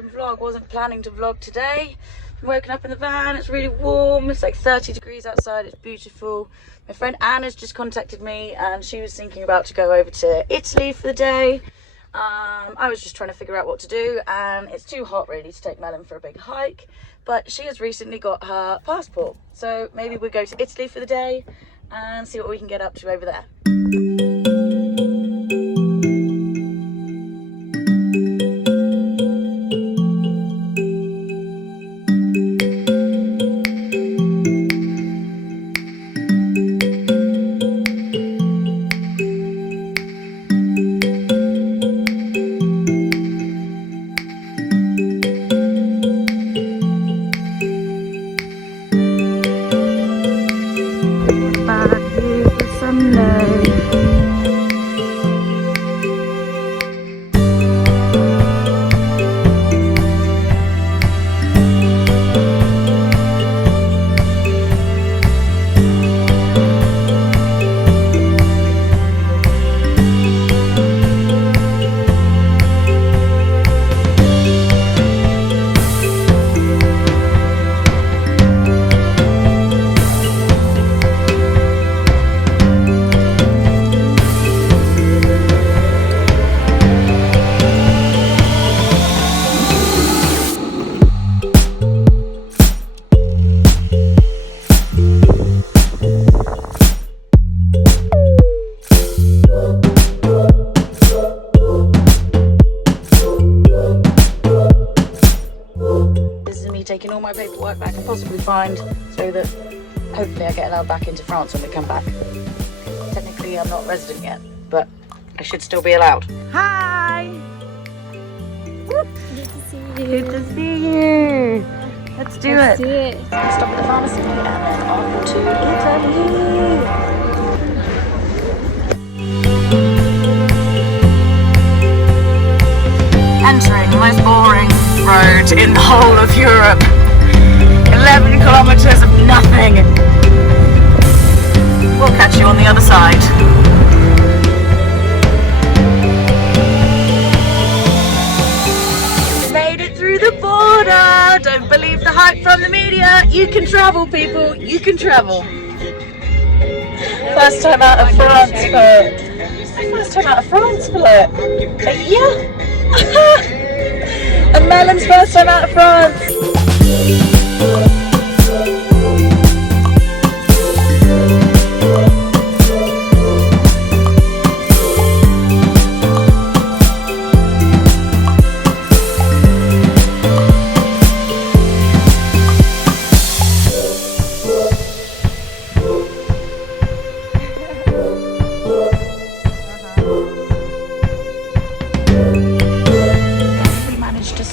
random vlog. Wasn't planning to vlog today. I'm woken up in the van, it's really warm, it's like 30 degrees outside, it's beautiful. My friend Anna's just contacted me and she was thinking about to go over to Italy for the day. I was just trying to figure out what to do, and it's too hot really to take Melon for a big hike, but she has recently got her passport, so maybe we'll go to Italy for the day and see what we can get up to over there. Taking all my paperwork that I can possibly find so that hopefully I get allowed back into France when we come back. Technically I'm not a resident yet, but I should still be allowed. Hi! Good to see you. Good to see you. Let's do it. Stop at the pharmacy and then on to Italy. Entering the most boring road in the whole of Europe. 11 kilometers of nothing. We'll catch you on the other side. Made it through the border. Don't believe the hype from the media. You can travel, people. You can travel. First time out of France for like a year. And Melon's first time out of France.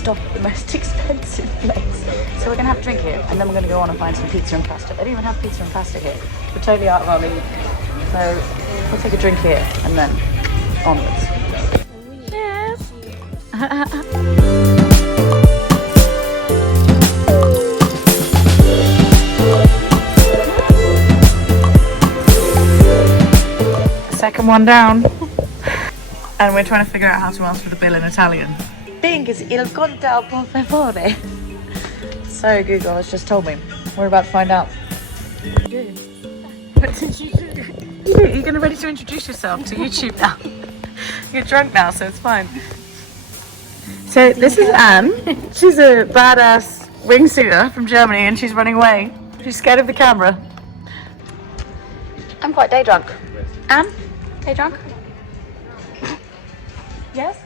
Stop at the most expensive place. So we're gonna have a drink here and then we're gonna go on and find some pizza and pasta. They don't even have pizza and pasta here. We're totally out of our league. So we'll take a drink here and then onwards. Cheers! Second one down. And we're trying to figure out how to ask for the bill in Italian. Is il conto per favore. So Google has just told me. We're about to find out. What did you do? You're gonna ready to introduce yourself to YouTube now. You're drunk now, so it's fine. So this is Anne. She's a badass wingsuiter from Germany and she's running away. She's scared of the camera. I'm quite day drunk. Anne? Day drunk? Yes?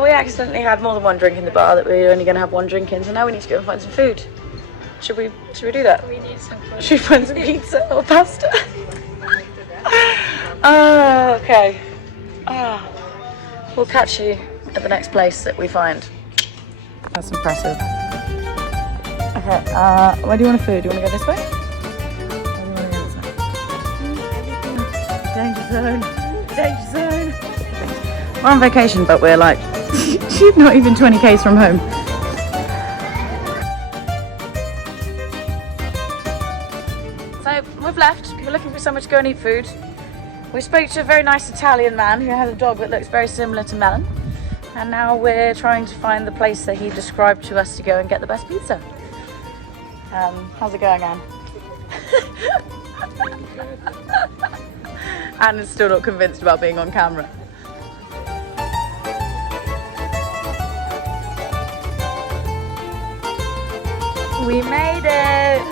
We accidentally had more than one drink in the bar that we were only going to have one drink in, so now we need to go and find some food. Should we do that? We need some food. Should we find some pizza or pasta? Oh, okay. We'll catch you at the next place that we find. That's impressive. Okay, where do you want food? Do you want to go this way? Or do you want to go this way? Danger zone. Danger zone. We're on vacation, but we're like, she's not even 20 k's from home. So we've left, we're looking for somewhere to go and eat food. We spoke to a very nice Italian man who has a dog that looks very similar to Melon. And now we're trying to find the place that he described to us to go and get the best pizza. How's it going, Anne? Anne is still not convinced about being on camera. We made it!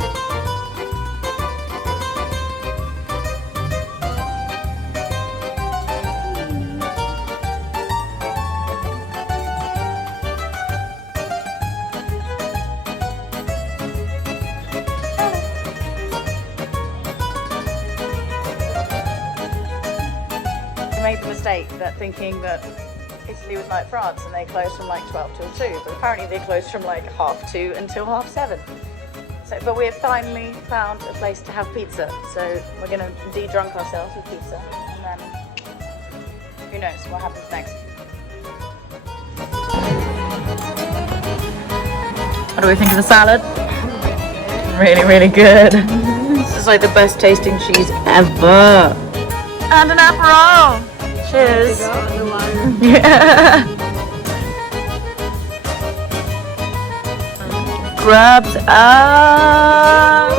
Made the mistake that thinking that Italy was like France and they closed from like 12 till 2, but apparently they closed from like 2:30 until 7:30. So, but we have finally found a place to have pizza, so we're gonna de-drunk ourselves with pizza, and then who knows what happens next. What do we think of the salad? Really, really good. This is like the best tasting cheese ever. And an Aperol! Cheers! Yeah! Grubs up!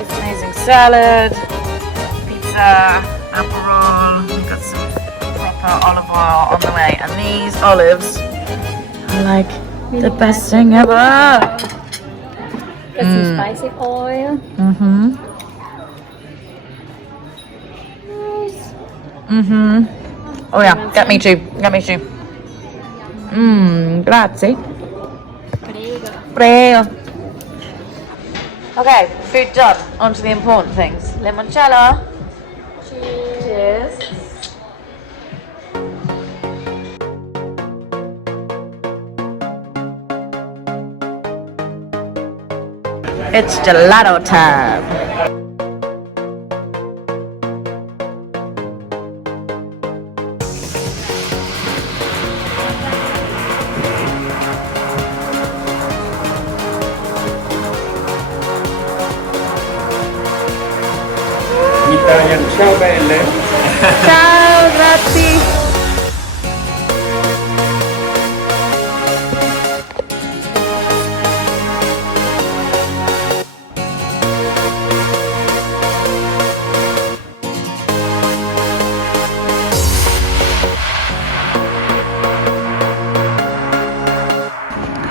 It's amazing salad, pizza, Aperol. We've got some proper olive oil on the way, and these olives are like the best thing ever! Got some spicy oil. Oh yeah, get me too. Grazie. Prego. Okay, food done. On to the important things. Limoncello. Cheers. It's gelato time. Ciao belle. Ciao, grazie.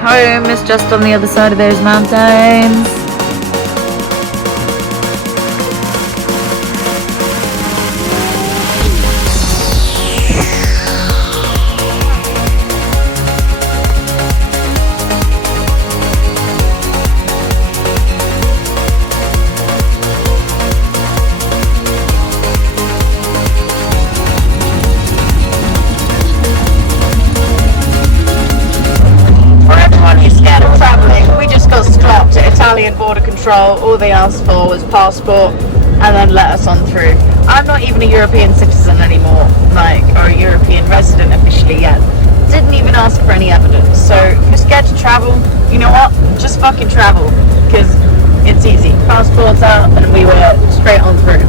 Home is just on the other side of those mountains. Italian border control, all they asked for was passport and then let us on through. I'm not even a European citizen anymore, or a European resident officially yet. Didn't even ask for any evidence. So if you're scared to travel, you know what? Just fucking travel, because it's easy. Passport's out and we were straight on through.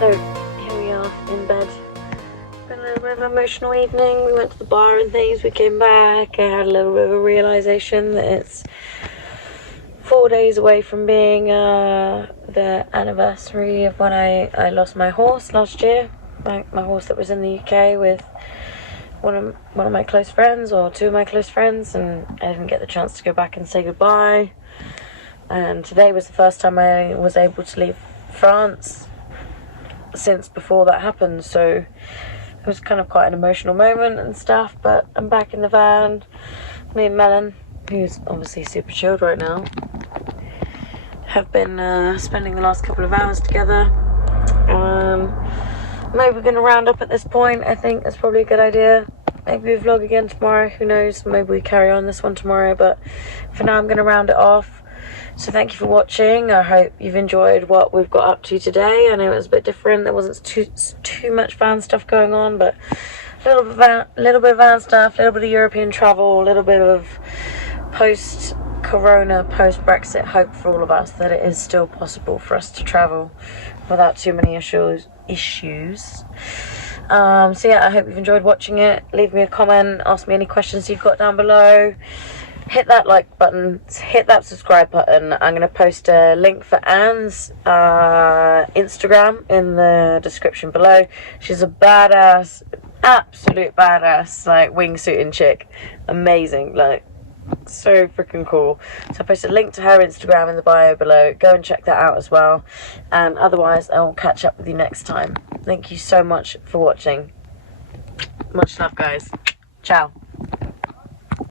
So here we are in bed. It's been a little bit of an emotional evening. We went to the bar and things, we came back. I had a little bit of a realisation that it's 4 days away from being the anniversary of when I lost my horse last year. My horse that was in the UK with one of my close friends, or two of my close friends, and I didn't get the chance to go back and say goodbye. And today was the first time I was able to leave France since before that happened, so it was kind of quite an emotional moment and stuff. But I'm back in the van. Me and Melon, who's obviously super chilled right now, have been spending the last couple of hours together. Maybe we're going to round up at this point. I think that's probably a good idea. maybe we vlog again tomorrow, who knows, maybe we carry on this one tomorrow, but for now I'm going to round it off. So thank you for watching. I hope you've enjoyed what we've got up to today. I know it was a bit different, there wasn't too much van stuff going on, but a little bit of van stuff, a little bit of European travel, a little bit of post-corona, post-Brexit hope for all of us that it is still possible for us to travel without too many issues. So yeah, I hope you've enjoyed watching it. Leave me a comment, ask me any questions you've got down below. Hit that like button, hit that subscribe button. I'm going to post a link for Anne's Instagram in the description below. She's a badass, absolute badass, like wingsuiting chick. Amazing, like so freaking cool. So I post a link to her Instagram in the bio below. Go and check that out as well. And otherwise, I will catch up with you next time. Thank you so much for watching. Much love, guys. Ciao.